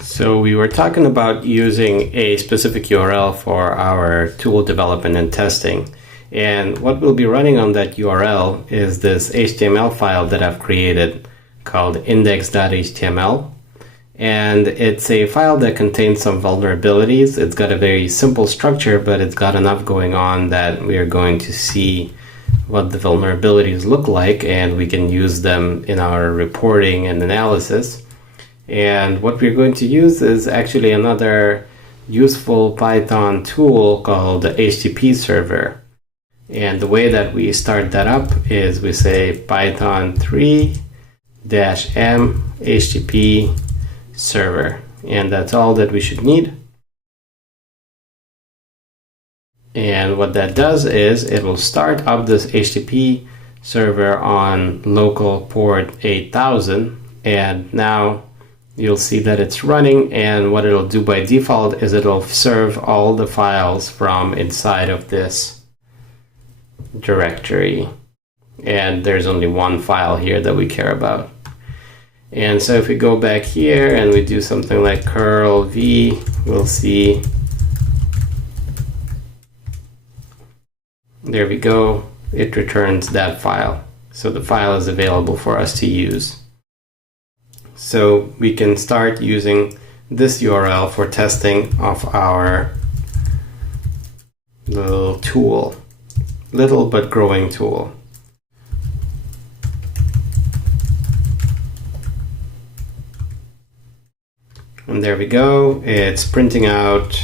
So we were talking about using a specific URL for our tool development and testing. And what we'll be running on that URL is this HTML file that I've created called index.html. And it's a file that contains some vulnerabilities. It's got a very simple structure, but it's got enough going on that we are going to see what the vulnerabilities look like, and we can use them in our reporting and analysis. And what we're going to use is actually another useful Python tool called the HTTP server. And the way that we start that up is we say python 3-m HTTP server. And that's all that we should need. And what that does is it will start up this HTTP server on local port 8000. And now you'll see that it's running, and what it'll do by default is it'll serve all the files from inside of this directory. And there's only one file here that we care about. And so if we go back here and we do something like curl v, we'll see, there we go, it returns that file. So the file is available for us to use. So we can start using this URL for testing of our little tool, little but growing tool. And there we go, it's printing out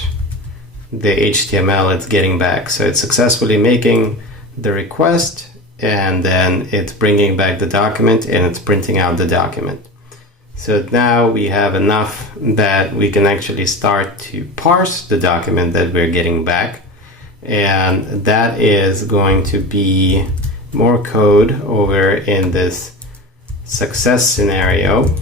the HTML it's getting back. So it's successfully making the request, and then it's bringing back the document, and it's printing out the document. So now we have enough that we can actually start to parse the document that we're getting back. And that is going to be more code over in this success scenario.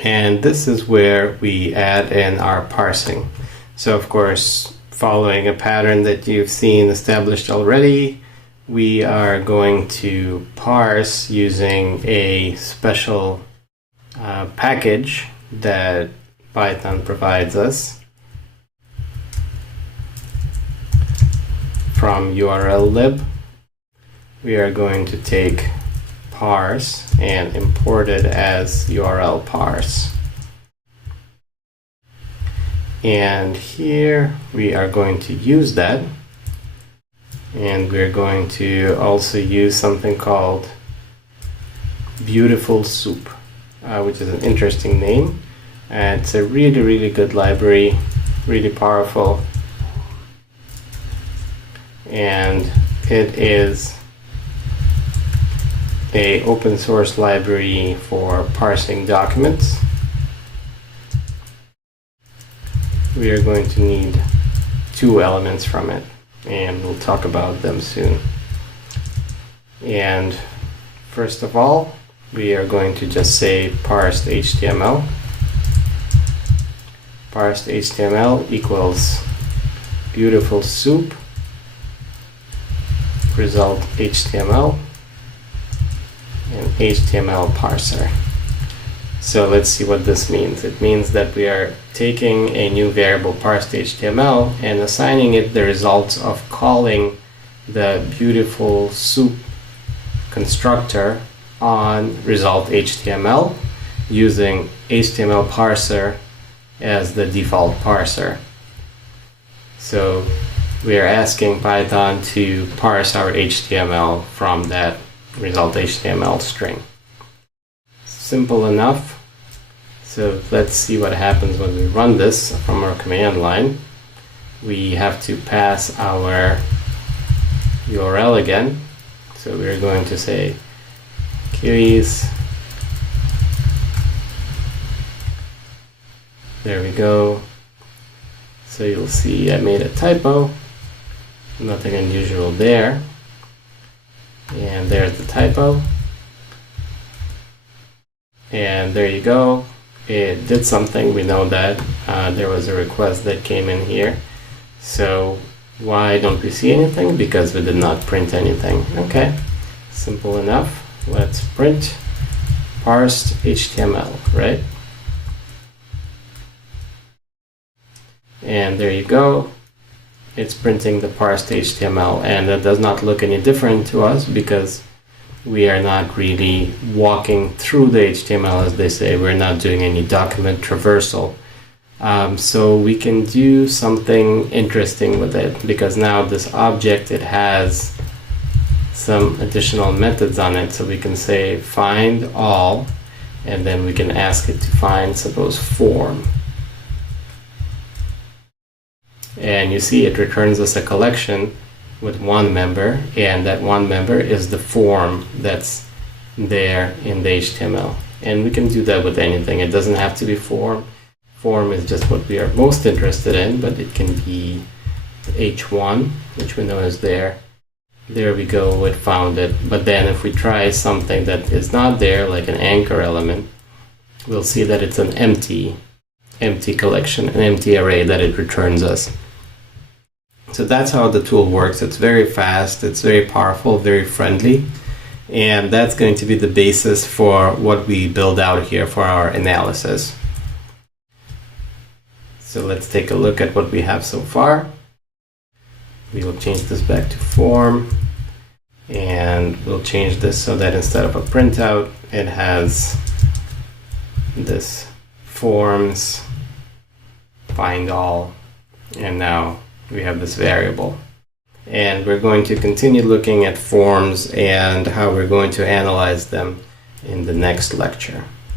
And this is where we add in our parsing. So of course, following a pattern that you've seen established already, we are going to parse using a special package that Python provides us from URL-lib. We are going to take parse and import it as URL parse. And here we are going to use that. And we're going to also use something called Beautiful Soup, which is an interesting name. And it's a really, really good library, really powerful. And it is an open source library for parsing documents. We are going to need 2 elements from it, and we'll talk about them soon. And first of all, we are going to just say parsed HTML. Parsed HTML equals beautiful soup result HTML and HTML parser. So let's see what this means. It means that we are taking a new variable parsed HTML and assigning it the results of calling the beautiful soup constructor on result HTML using HTML parser as the default parser. So we are asking Python to parse our HTML from that result HTML string. Simple enough. So let's see what happens when we run this from our command line. We have to pass our URL again. So we're going to say queries. There we go. So you'll see I made a typo. Nothing unusual there. And there's the typo. And there you go. It did something. We know that there was a request that came in here. So why don't we see anything? Because we did not print anything. Okay, simple enough. Let's print parsed HTML, right? And there you go. It's printing the parsed HTML, and that does not look any different to us because we are not really walking through the HTML, as they say. We're not doing any document traversal. So we can do something interesting with it, because now this object, it has some additional methods on it. So we can say find all, and then we can ask it to find, suppose, form. And you see it returns us a collection with one member, and that one member is the form that's there in the HTML. And we can do that with anything. It doesn't have to be form. Form is just what we are most interested in, but it can be h1, which we know is there. There we go, it found it. But then if we try something that is not there, like an anchor element, we'll see that it's an empty collection, an empty array that it returns us. So that's how the tool works. It's very fast, it's very powerful, very friendly, and that's going to be the basis for what we build out here for our analysis. So let's take a look at what we have so far. We will change this back to form, and we'll change this so that instead of a printout, it has this forms, find all, and now we have this variable. And we're going to continue looking at forms and how we're going to analyze them in the next lecture.